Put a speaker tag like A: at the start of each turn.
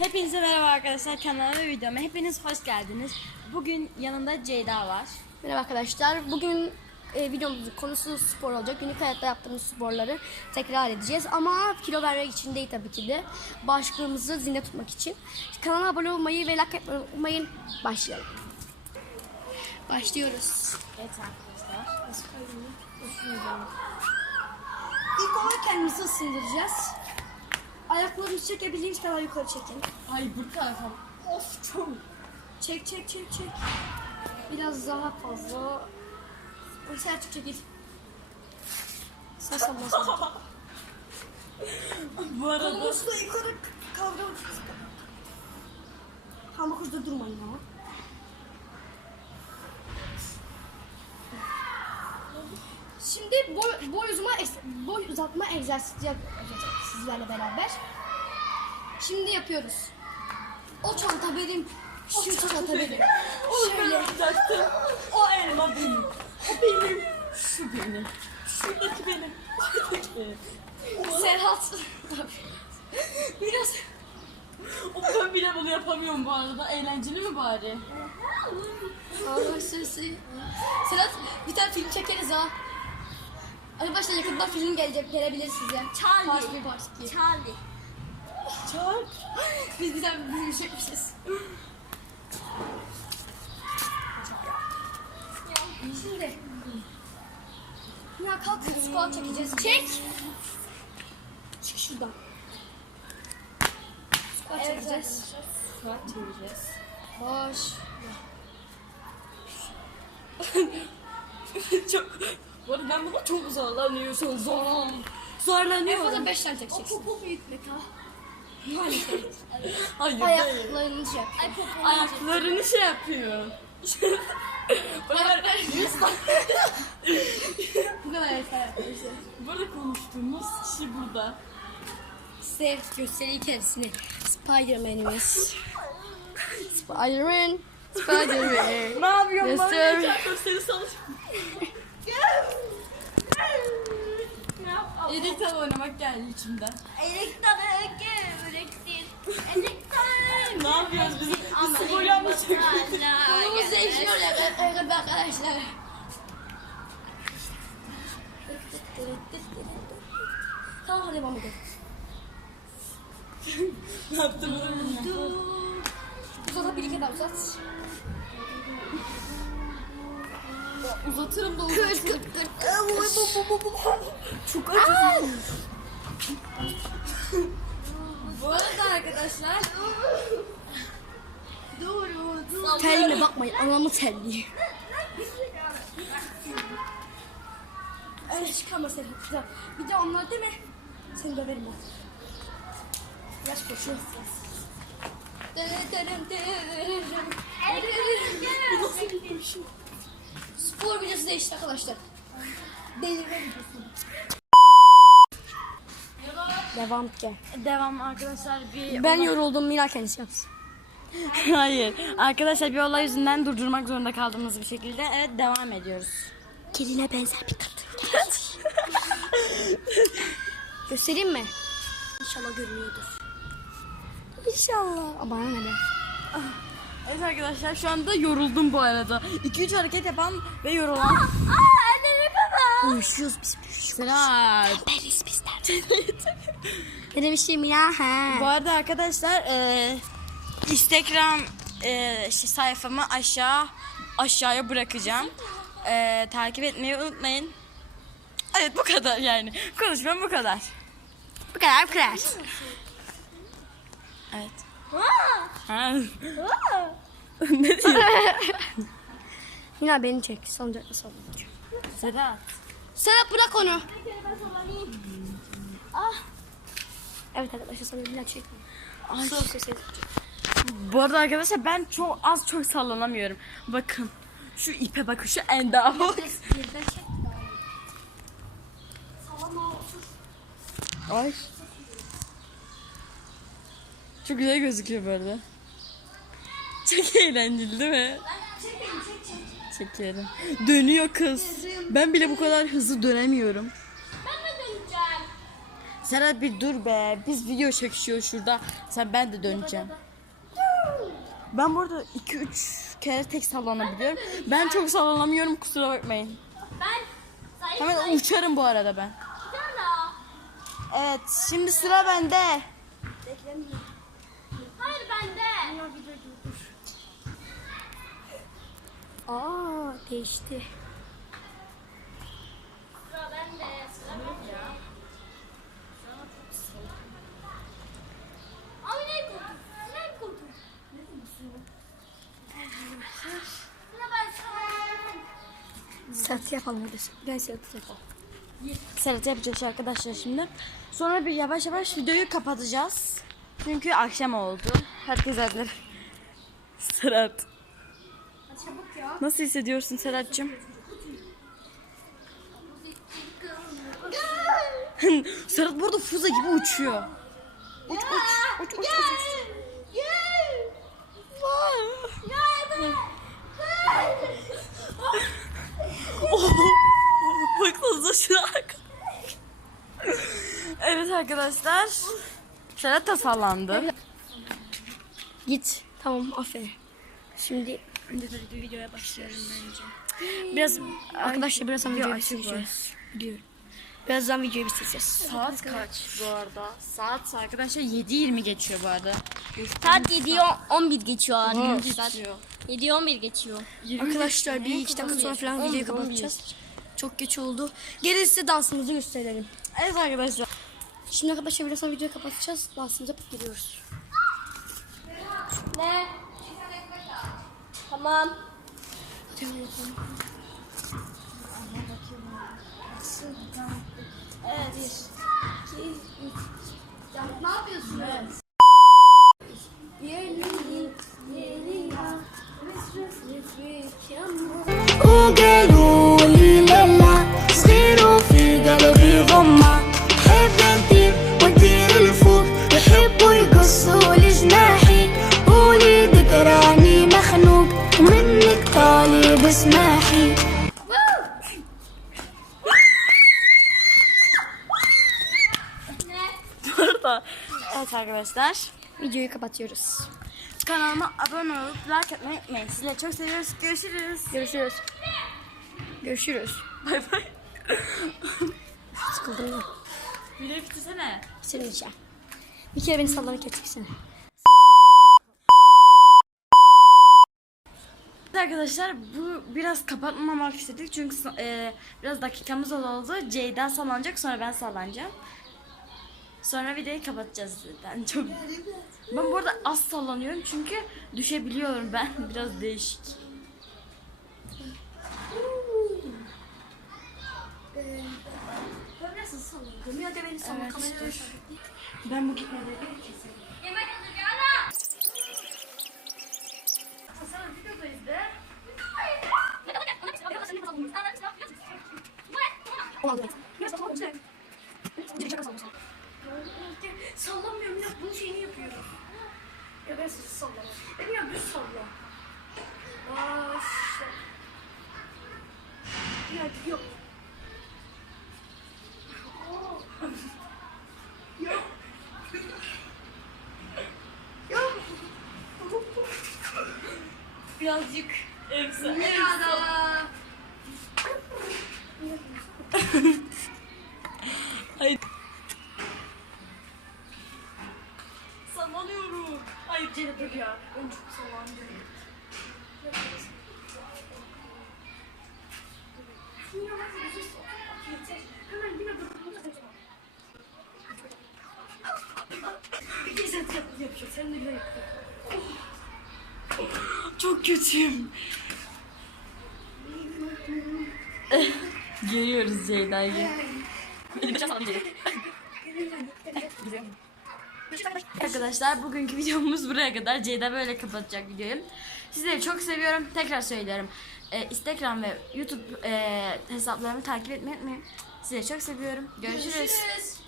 A: Hepinize merhaba arkadaşlar kanalıma ve videoma hepiniz hoş geldiniz. Bugün yanında Ceyda var.
B: Merhaba arkadaşlar. Bugün e, videomuzun konusu spor olacak. Günlük hayatta yaptığımız sporları tekrar edeceğiz. Ama kilo vermek için değil tabii ki de. Bağışıklığımızı zinde tutmak için. Kanala abone olmayı ve like yapmayı unutmayın. Başlayalım. Başlıyoruz.
A: Evet arkadaşlar.
B: İlk olarak kendimizi ısındıracağız. Ayaklarımızı çekebildiğimiz kadar yukarı çekin.
A: Ay bu tarafa. Of çok.
B: Çek çek çek çek. Biraz daha fazla. Selçuk çekil. Saçmalama.
A: Bu arada
B: Kolumuzla yukarı kavramak. Tam dokuzda durmayın ama. Şimdi boy, boy, uzama, egz- boy uzatma egzersizi yapacağız sizlerle beraber. Şimdi yapıyoruz. O çanta benim, şu çanta benim. Şöyle.
A: yapacaktım. O elma benim. O benim. Şu benim. Şuradaki benim. Şuradaki benim.
B: Serhat. Biraz
A: O ben bile bunu yapamıyorum bu arada. Eğlenceli mi bari?
B: Allah sesi. Serhat bir tane film çekeriz ha. Arkadaşlar yakında film gelecek gelebilir size.
C: Charlie.
B: Part 1 Part 2.
C: Charlie.
A: Çak.
B: Biz bir tane film çekmişiz. Şimdi. Ya kalk squat çekeceğiz. Çek. Çık şuradan. Squat çekeceğiz.
A: Çak çevireceğiz.
B: Boş.
A: çok. Bu arada ben buna çok zorlanıyorsun. Zor.
B: En
A: Zorlanıyorum.
B: fazla 5 tane çekeceksin.
C: Popo büyütmek ha.
A: Hayır değil.
B: Ayaklarını şey yap.
C: Ay popo.
A: Ayaklarını şey yapıyor. Bana yüz
B: Bu kadar yeter arkadaşlar.
A: Burada konuştuğumuz kişi burada.
B: Size göstereyim kendisini. Spiderman'imiz. Spiderman. Spiderman.
A: Ne yapıyorsun? Bana
B: sir.
A: Salış. Editör oynamak geldi içimden.
C: Elektronu göreceksin. Elektronu.
A: Ne yapıyoruz biz? Biz spor yanlış
B: Kolumuz değişiyor ya evet arkadaşlar. Tamam hadi devam edelim.
A: Ne yaptım bilmiyorum.
B: Uzat bir iki daha uzat.
A: Uzatırım da uzatırım. Çok acı. Bu arada arkadaşlar
B: Terliğime bakmayın anamı terliği. Evet çıkarma seni. Güzel. Bir de onlar değil mi? Seni döverim ben. Biraz koşu. Spor videosu değişti arkadaşlar. Delirme videosu. Devam gel.
A: devam arkadaşlar bir
B: Ben yoruldum Mira kendisi yapsın.
A: Hayır. Arkadaşlar bir olay yüzünden durdurmak zorunda kaldığımız bir şekilde evet devam ediyoruz.
B: Kedine benzer bir kadın. Göstereyim mi? İnşallah görünüyordur. İnşallah. Ama bana ne be?
A: Evet arkadaşlar şu anda yoruldum bu arada. 2-3 hareket yapan ve yorulan.
C: Aa ellerimi kapa.
B: Uyuşuyoruz biz. Uyuşuyoruz.
A: Serhat.
B: Beriz bizler. ne demiştim ya?
A: Bu
B: Ha.
A: arada arkadaşlar e, Instagram e, işte sayfamı aşağı aşağıya bırakacağım. E, takip etmeyi unutmayın. Evet bu kadar yani. Konuşmam bu kadar.
B: Bu kadar bu kadar.
A: Evet. Ne diyor?
B: Mira beni çek. Mı salınacak?
A: Serhat.
B: Serap bırak onu. Evet arkadaşlar sana Mira çek. Ay. Sus.
A: Bu arada arkadaşlar ben çok az çok sallanamıyorum. Bakın. Şu ipe bakın şu
B: otur.
A: Ay. Çok güzel gözüküyor bu arada. Çok eğlenceli değil mi?
B: Çekmeyin çek.
A: Dönüyor kız. Ben bile bu kadar hızlı dönemiyorum.
C: Ben de döneceğim.
A: Serhat bir dur be. Biz video çekişiyor şurada. Sen ben de döneceğim. Ben burada 2-3 kere tek sallanabiliyorum. Ben çok sallanamıyorum kusura bakmayın.
C: Ben
A: Hemen uçarım bu arada ben. Evet şimdi sıra bende.
C: Hayır bende.
B: Aa değişti.
C: Sıra bende. Sıra bende. Ama ne koltuk? Ne? Sıra ben sıra.
B: Sert yapalım hadi. Ben sert yapalım.
A: Serhat yapacağız arkadaşlar şimdi. Sonra bir yavaş yavaş videoyu kapatacağız. Çünkü akşam oldu. Herkes evde. Serhat. Nasıl hissediyorsun Serhat'cığım? Serhat burada fuza gibi uçuyor. Uç uç uç uç uç. uç. Baksanıza şuna bak. Evet arkadaşlar. Serhat da sallandı.
B: Git. Tamam aferin. Şimdi videoya başlıyorum bence. Biraz arkadaşlar birazdan videoyu bitireceğiz. Biliyorum. Birazdan videoyu bitireceğiz.
A: Saat kaç bu arada? Saat arkadaşlar 7.20 geçiyor bu arada.
C: Saat 7'ye 11 geçiyor
A: geçiyor.
C: 7'ye 11 geçiyor.
B: Arkadaşlar bir iki dakika sonra falan videoyu kapatacağız. Çok geç oldu. Gelin size dansımızı gösterelim.
A: Evet arkadaşlar.
B: Şimdi arkadaşlar birazdan videoyu kapatacağız. Dansımıza yapıp geliyoruz.
C: Ne? Tamam.
D: Evet. İki,
A: üç. Ne yapıyorsun? Arkadaşlar.
B: Videoyu kapatıyoruz.
A: Kanalıma abone olup like atmayı unutmayın. Sizleri çok seviyoruz. Görüşürüz.
B: Görüşürüz. Görüşürüz.
A: Bay bay.
B: Sıkıldım ya.
A: Videoyu bitirsene.
B: Bitirmeyeceğim. Bir kere beni sallamak edeceksene.
A: Evet Arkadaşlar bu biraz kapatmamak istedik çünkü e, biraz dakikamız oldu. Ceyda sallanacak sonra ben sallanacağım. Sonra videoyu kapatacağız zaten. Çok Ben bu arada az sallanıyorum çünkü düşebiliyorum ben. Biraz değişik.
B: Ben
A: Evet, bu gitmedi.
C: Yemek hazır yana.
A: Sana videodayız de.
B: Sallamıyorum ya Ben sizi sallamam. Beni ya düz salla. İşte. Ya yok.
A: Birazcık efsane.
B: Dünyada.
A: Hayır. Sallanıyorum. Ceyda dur ya.
B: Ben çok sallandım. Hemen yine Bir kez sen yapacağım. Sen de güzel
A: Arkadaşlar bugünkü videomuz buraya kadar. Ceyda böyle kapatacak videoyu. Sizleri çok seviyorum. Tekrar söylüyorum. Ee, Instagram ve YouTube e, hesaplarımı takip etmeyi unutmayın. Sizi çok seviyorum. Görüşürüz.